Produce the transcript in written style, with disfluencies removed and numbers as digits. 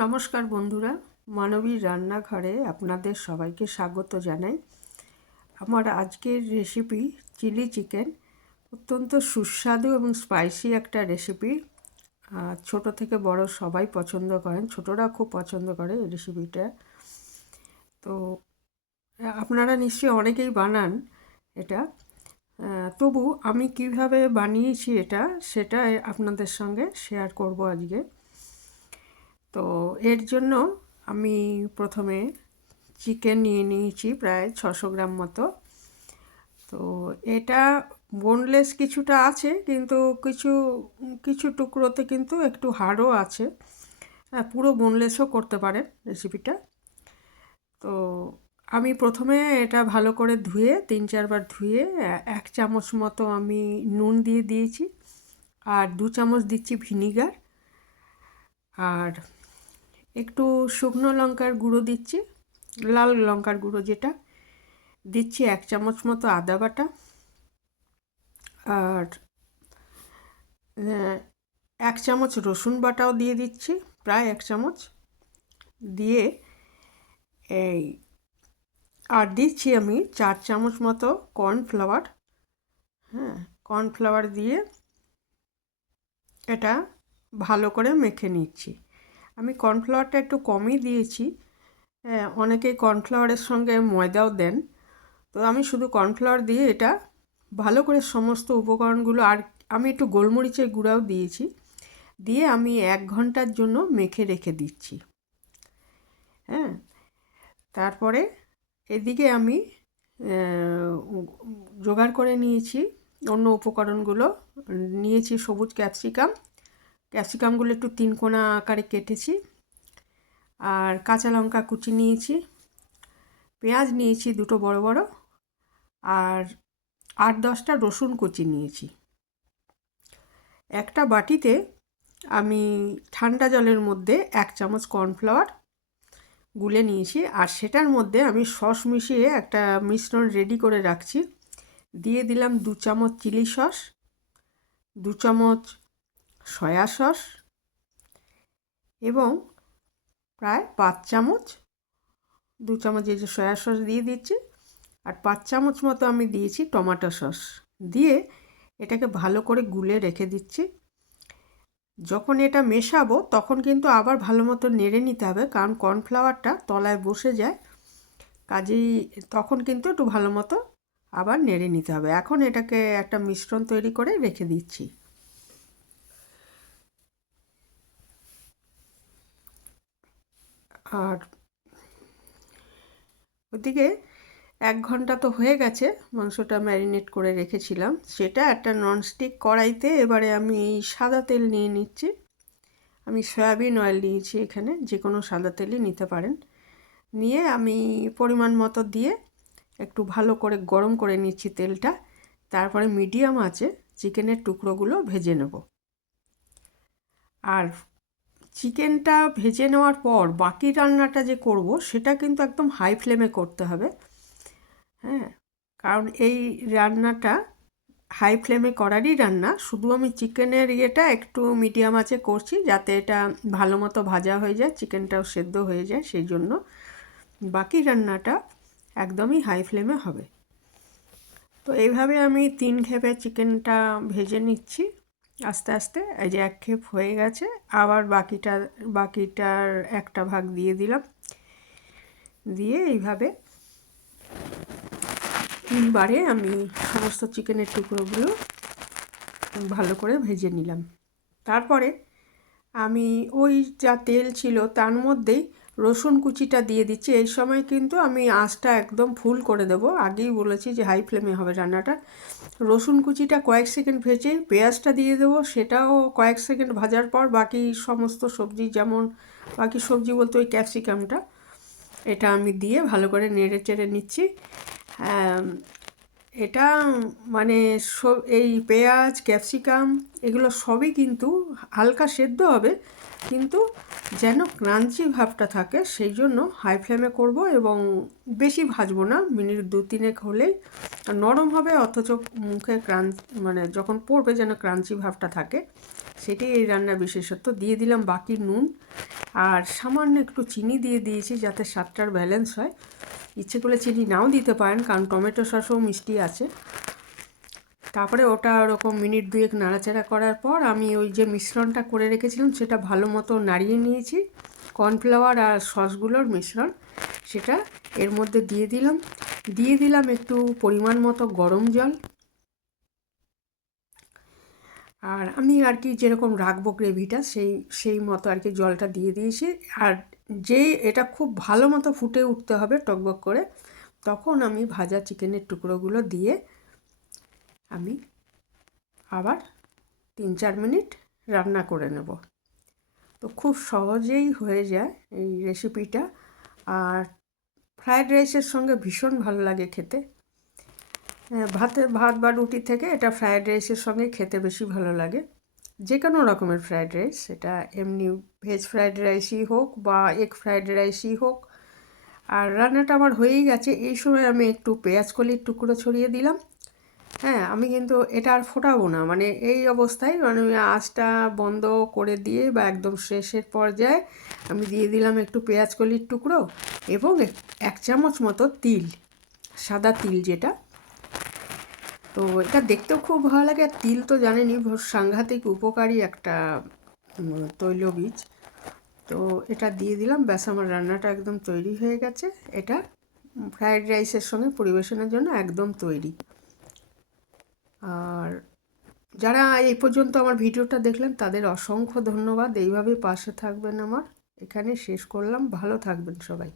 নমস্কার বন্ধুরা, মানবীর রান্নাঘরে আপনাদের সবাইকে স্বাগত জানাই। আমার আজকের রেসিপি চিলি চিকেন। অত্যন্ত সুস্বাদু এবং স্পাইসি একটা রেসিপি। ছোট থেকে বড় সবাই পছন্দ করেন, ছোটরা খুব পছন্দ করে এই রেসিপিটা। তো আপনারা নিশ্চয়ই অনেকেই বানান এটা। তবু আমি কিভাবে বানিয়েছি সেটা আপনাদের সঙ্গে শেয়ার করব আজকে। তো এর জন্য আমি প্রথমে চিকেন নিয়ে নিয়েছি প্রায় 600 গ্রাম মতো। তো এটা বোনলেস কিছুটা আছে, কিন্তু কিছু কিছু টুকরোতে কিন্তু একটু হাড়ও আছে। পুরো বোনলেসও করতে পারেন রেসিপিটা। তো আমি প্রথমে এটা ভালো করে ধুয়ে 3-4 বার ধুয়ে 1 চামচ মতো আমি নুন দিয়ে দিয়েছি, আর 2 চামচ দিচ্ছি ভিনিগার, আর একটু শুকনো লঙ্কার গুঁড়ো দিচ্ছি, লাল লঙ্কার গুঁড়ো যেটা দিচ্ছি, 1 চামচ মতো আদা বাটা, আর 1 চামচ রসুন বাটাও দিয়ে দিচ্ছি, প্রায় 1 চামচ দিয়ে এই আর দিচ্ছি আমি 4 চামচ মতো কর্নফ্লাওয়ার। কর্নফ্লাওয়ার দিয়ে এটা ভালো করে মেখে নিচ্ছি। আমি কর্নফ্লাওয়ারটা একটু কমই দিয়েছি, অনেকে কর্নফ্লাওয়ারের সঙ্গে ময়দাও দেন। তো আমি শুধু কর্নফ্লাওয়ার দিয়ে এটা ভালো করে সমস্ত উপকরণগুলো, আর আমি একটু গোলমরিচের গুঁড়াও দিয়েছি, দিয়ে আমি 1 ঘন্টার জন্য মেখে রেখে দিচ্ছি। তারপরে এদিকে আমি জোগাড় করে নিয়েছি অন্য উপকরণগুলো। নিয়েছি সবুজ ক্যাপসিকামগুলো একটু 3 কোনা আকারে কেটেছি, আর কাঁচা লঙ্কা কুচি নিয়েছি, পেঁয়াজ নিয়েছি 2টো বড় বড়, আর 8-10টা রসুন কুচি নিয়েছি। একটা বাটিতে আমি ঠান্ডা জলের মধ্যে 1 চামচ কর্নফ্লাওয়ার গুলে নিয়েছি, আর সেটার মধ্যে আমি সস মিশিয়ে একটা মিশ্রণ রেডি করে রাখছি। দিয়ে দিলাম 2 চামচ চিলি সস, 2 চামচ সয়া সস, এবং প্রায় 5 চামচ, 2 চামচ এই যে সয়া সস দিয়ে দিচ্ছি, আর 5 চামচ মতো আমি দিয়েছি টমেটো সস। দিয়ে এটাকে ভালো করে গুলে রেখে দিচ্ছি। যখন এটা মেশাবো তখন কিন্তু আবার ভালো মতো নেড়ে নিতে হবে, কারণ কর্নফ্লাওয়ারটা তলায় বসে যায়, কাজেই তখন কিন্তু একটু ভালো মতো আবার নেড়ে নিতে হবে। এখন এটাকে একটা মিশ্রণ তৈরি করে রেখে দিচ্ছি। আর ওদিকে 1 ঘন্টা তো হয়ে গেছে, মাংসটা ম্যারিনেট করে রেখেছিলাম। সেটা একটা ননস্টিক কড়াইতে এবারে আমি সাদা তেল নিয়ে নিচ্ছি। আমি সয়াবিন অয়েল নিয়েছি, এখানে যে কোনো সাদা তেলই নিতে পারেন। নিয়ে আমি পরিমাণ মতো দিয়ে একটু ভালো করে গরম করে নিচ্ছি তেলটা। তারপরে মিডিয়াম আঁচে চিকেনের টুকরোগুলো ভেজে নেব। আর চিকেনটা ভেজে নেওয়ার পর বাকি রান্নাটা যে করব সেটা কিন্তু একদম হাই ফ্লেমে করতে হবে। কারণ এই রান্নাটা হাই ফ্লেমে করারই রান্না। শুধু আমি চিকেনের ইয়েটা একটু মিডিয়াম আঁচে করছি, যাতে এটা ভালো মতো ভাজা হয়ে যায়, চিকেনটাও সেদ্ধ হয়ে যায়, সেই জন্য। বাকি রান্নাটা একদমই হাই ফ্লেমে হবে। তো এইভাবে আমি 3 খেপে চিকেনটা ভেজে নিচ্ছি আস্তে আস্তে। এই যে 1 খেপ হয়ে গেছে, আবার বাকিটার একটা ভাগ দিয়ে দিলাম। দিয়ে এইভাবে 3 বারে আমি সমস্ত চিকেনের টুকরোগুলো ভালো করে ভেজে নিলাম। তারপরে আমি ওই যা তেল ছিল তার মধ্যেই রসুন কুচিটা দিয়ে দিচ্ছি। এই সময় কিন্তু আমি আঁচটা একদম ফুল করে দেবো, আগেই বলেছি যে হাই ফ্লেমে হবে রান্নাটা। রসুন কুচিটা কয়েক সেকেন্ড ভেজে পেঁয়াজটা দিয়ে দেবো, সেটাও কয়েক সেকেন্ড ভাজার পর বাকি সমস্ত সবজি, যেমন বাকি সবজি বলতে ওই ক্যাপসিকামটা, এটা আমি দিয়ে ভালো করে নেড়ে চেড়ে নিচ্ছি। এটা মানে এই পেঁয়াজ ক্যাপসিকাম এগুলো সবই কিন্তু হালকা সেদ্ধ হবে, কিন্তু যেন ক্রাঞ্চি ভাবটা থাকে, সেই জন্য হাই ফ্লেমে করব, এবং বেশি ভাজবো না, মিনিট 2-3 হলেই নরম হবে, অথচ মুখে মানে যখন পড়বে যেন ক্রাঞ্চি ভাবটা থাকে, সেটাই এই রান্নার বিশেষত্ব। দিয়ে দিলাম বাকি নুন, আর সামান্য একটু চিনি দিয়ে দিয়েছি যাতে স্বাদটার ব্যালেন্স হয়। ইচ্ছে করলে চিনি নাও দিতে পারেন, কারণ টমেটো সসও মিষ্টি আছে। তারপরে ওটা ওরকম মিনিট দুয়েক নাড়াচাড়া করার পর আমি ওই যে মিশ্রণটা করে রেখেছিলাম সেটা ভালো মতো নাড়িয়ে নিয়েছি। কর্নফ্লাওয়ার আর সসগুলোর মিশ্রণ, সেটা এর মধ্যে দিয়ে দিলাম একটু পরিমাণ মতো গরম জল। আর আমি আর কি যেরকম রাখবো গ্রেভিটা সেই মতো আর কি জলটা দিয়ে দিয়েছি। আর এটা খুব ভালো মতো ফুটে উঠতে হবে টকবক করে, তখন আমি ভাজা চিকেনের টুকরোগুলো দিয়ে আমি আবার 3-4 মিনিট রান্না করে নেব। তো খুব সহজেই হয়ে যায় এই রেসিপিটা। আর ফ্রায়েড রাইসের সঙ্গে ভীষণ ভালো লাগে খেতে। ভাত বা রুটি থেকে এটা ফ্রায়েড রাইসের সঙ্গে খেতে বেশি ভালো লাগে। যে কোনো রকমের ফ্রায়েড রাইস, সেটা এমনি ভেজ ফ্রায়েড রাইসই হোক বা এগ ফ্রায়েড রাইসই হোক। আর রান্নাটা আমার হয়েই গেছে। এই সময় আমি একটু পেঁয়াজ কলির টুকরো ছড়িয়ে দিলাম। হ্যাঁ, আমি কিন্তু এটা আর ফোটাবো না, মানে এই অবস্থায়, মানে আঁচটা বন্ধ করে দিয়ে বা একদম শেষের পর্যায়ে আমি দিয়ে দিলাম একটু পেঁয়াজ কলির টুকরো এবং 1 চামচ মতো তিল, সাদা তিল যেটা। তো এটা দেখতেও খুব ভালো লাগে। আর তিল তো জানেনই সাংঘাতিক উপকারী একটা তৈলবীজ। তো এটা দিয়ে দিলাম, ব্যাস আমার রান্নাটা একদম তৈরি হয়ে গেছে। এটা ফ্রায়েড রাইসের সঙ্গে পরিবেশনের জন্য একদম তৈরি। আর যারা এই পর্যন্ত আমার ভিডিওটা দেখলেন তাদের অসংখ্য ধন্যবাদ। এইভাবেই পাশে থাকবেন আমার। এখানে শেষ করলাম। ভালো থাকবেন সবাই।